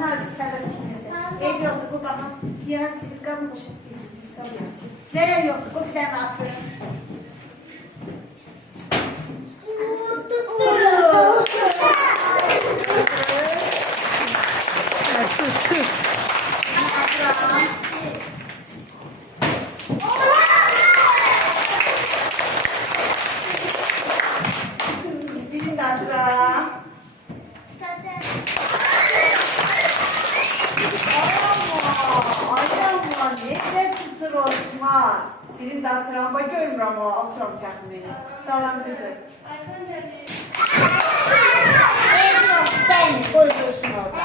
nazik sana dikmesin. Ev yoktu bu bakın. Ya sivil mı boşa? Zerem yoktu bu bir tane attı. Birini de atıram. Ay ne güzel tutur Osman. Birini de atıram. Bak görmürəm o atıram təxmini. Salam kızı. Ev yok değil mi? Koy dursun orada.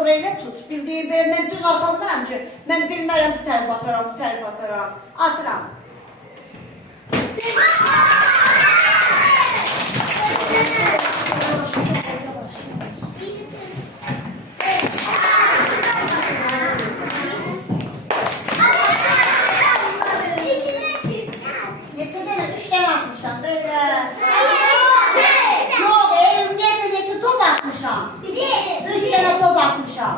Buraya tut. Bildiği ben düz atamıram ki. Ben bilmərəm bu tərəf ataram, bu tərəf ataram. Atıram. Neçə dənə? 3 dənə atmışam da elə. Yox, evimdə neçə top atmışam. 3 dənə top atmışam.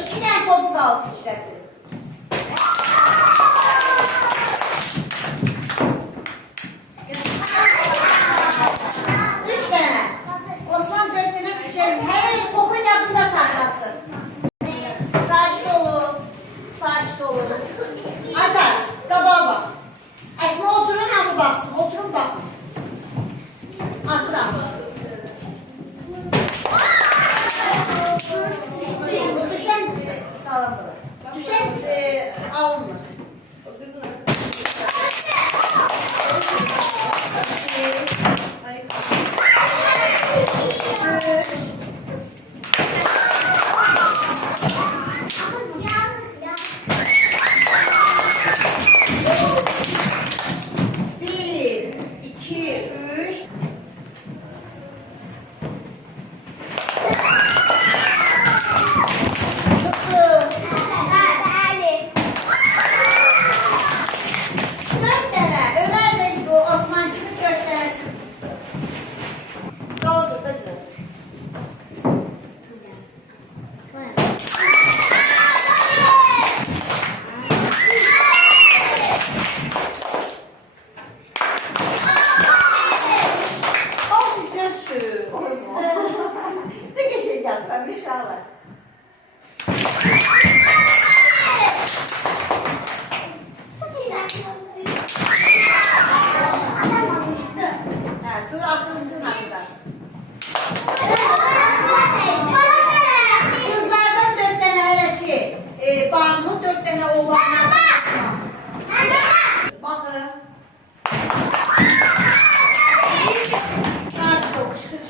İki tane topu kaldı işletti. Üç tane. Osman 4 tane küçük. Her topun yakında saklasın. Saçlı olun. Saçlı olun. Atar. Kabağa bak. Esma oturun ama baksın. Oturun bakın. Atıram. Düşen sağlam olur. Düşen alınır. İnşallah. Dur aklınızın hakkında. Kızlardan 4 tane hele bankı 4 tane oğlanlardan. Bakın. Saat çok kışkırış.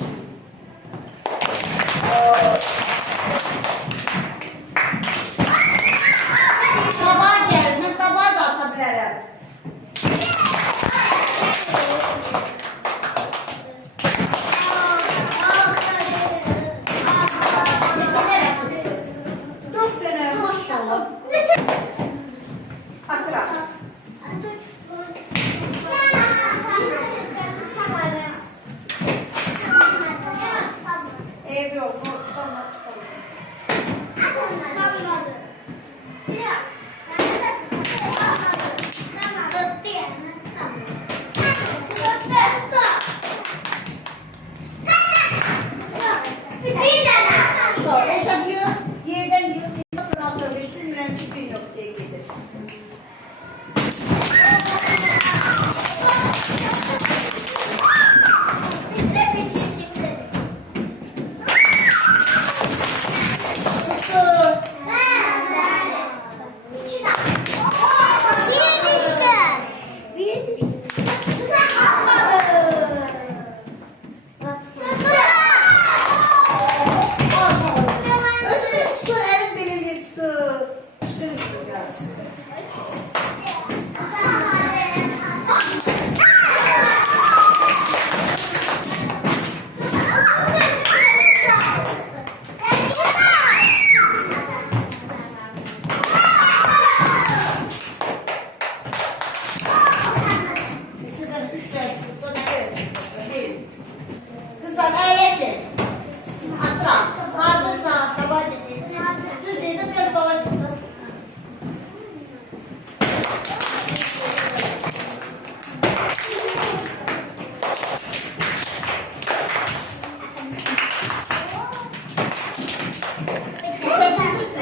Sesini tuttu.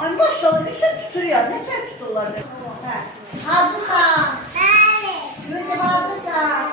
Ay maşallah bütün tutuyor. Ne kadar tuturlar? Hazırsan. Yusuf hazırsan.